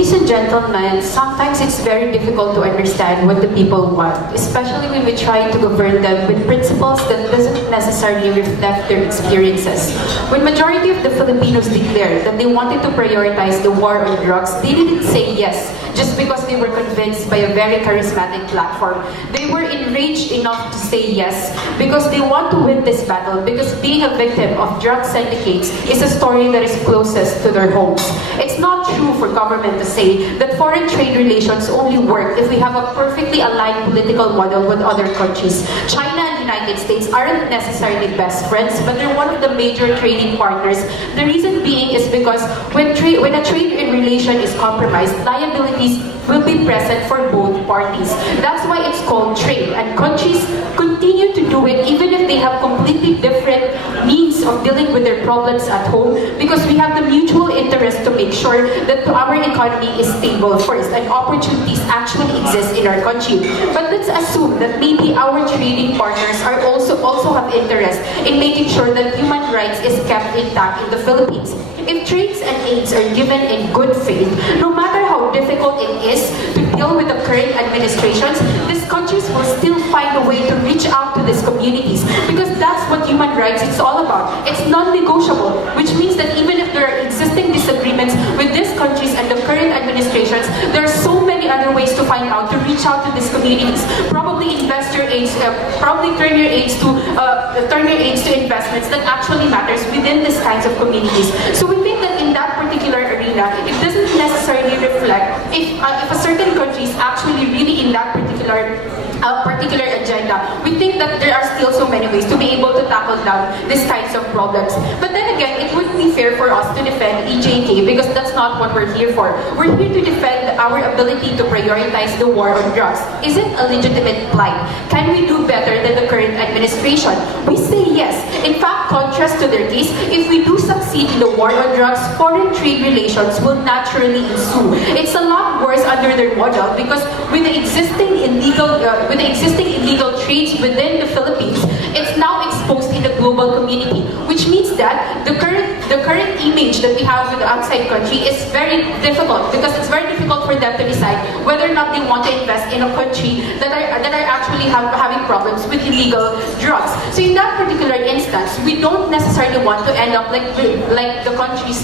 Ladies and gentlemen, sometimes it's very difficult to understand what the people want, especially when we try to govern them with principles that doesn't necessarily reflect their experiences. When majority of the Filipinos declared that they wanted to prioritize the war on drugs, they didn't say yes just because they were convinced by a very charismatic platform. They were enraged enough to say yes because they want to win this battle, because being a victim of drug syndicates is a story that is closest to their homes. It's not true for government to say that foreign trade relations only work if we have a perfectly aligned political model with other countries. China and the United States aren't necessarily best friends, but they're one of the major trading partners. The reason being is because when a trade relation is compromised, liabilities will be present for both parties. That's why it's called trade, and countries continue to do it even if they have completely different means of dealing with their problems at home, because we have the mutual interest to make sure that our economy is stable first and opportunities actually exist in our country. But let's assume that maybe our trading partners are also have interest in making sure that human rights is kept intact in the Philippines. If trades and aids are given in good faith, no matter how difficult it is to deal with the current administrations, these countries will still find a way to reach out to these communities, because that's what human rights is all about. It's non-negotiable, which means that even if there are existing disagreements with these countries and the current administrations, there are so many other ways to find out, to reach out to these communities. Probably investor aids, probably turn your aids to investments that actually matters within these kinds of communities. So we think that in that particular arena, it doesn't necessarily reflect if a certain country is actually really in that particular agenda. We think that there are still so many ways to be able to tackle down these kinds of problems. But then again, it wouldn't be fair for us to defend EJK, because that's not what we're here for. We're here to defend our ability to prioritize the war on drugs. Is it a legitimate plight? Can we do better than the current administration? We say yes. In fact, contrast to their case, if we do succeed in the war on drugs, foreign trade relations will naturally ensue. It's a lot worse under their model, because with the existing illegal trades within the Philippines, it's now exposed in the global community, which means that the current image that we have with the outside country is very difficult, because it's very difficult for them to decide whether or not they want to invest in a country that are actually having problems with illegal drugs. So in that particular instance, we don't necessarily want to end up like countries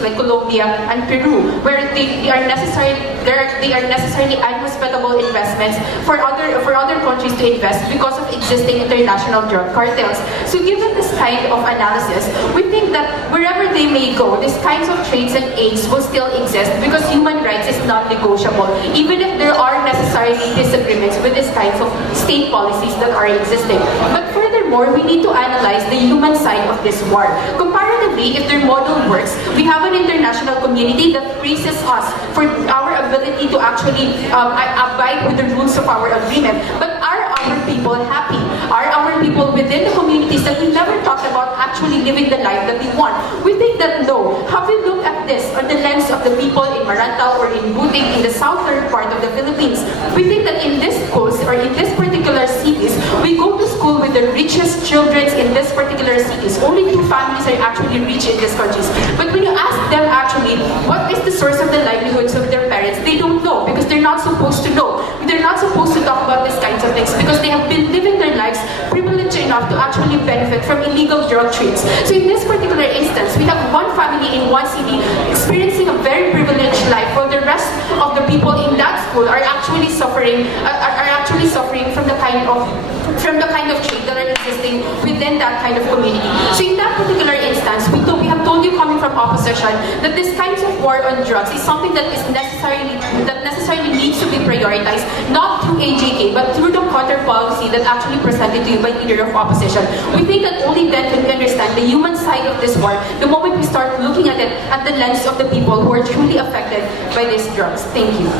like Colombia and Peru, where they are necessarily unhospitable investments for other countries to invest because of existing international drug cartels. So given this kind of analysis, we think that wherever they may go, these kinds of trades and aids will still exist, because human rights is not negotiable, even if there are necessarily disagreements with these kinds of state policies that are existing. But furthermore, we need to analyze the human side of this war. Comparatively, if their model works, we have an international community that praises us for our ability to actually abide with the rules of our agreement. But are our people happy? Are our people within the communities that we never talked about actually living the life that we want? We think that no. Have we looked at this on the lens of the people in Marantao or in Butig in the southern part of the Philippines? We think that in this coast or in this particular cities, we go to school with the richest children in this particular cities. Only 2 families are actually rich in these countries. But when you ask them actually, what is the source of the livelihoods of their parents, they don't know, because they're not supposed to know. They're not supposed to talk about these kinds of things, because they have been living their lives privileged enough to actually benefit from illegal drug trades. So in this particular instance, we have one family in one city experiencing a very privileged life, while the rest of the people in that school are actually suffering from the kind of trade that are existing within that kind of community. So in that particular instance, we have told you, coming from opposition, that this kinds of war on drugs is something that necessarily needs to be prioritized, not through AJK, but through the counter policy that actually presented to you by leader of opposition. We think that only then can we understand the human side of this war, the moment we start looking at it at the lens of the people who are truly affected by these drugs. Thank you.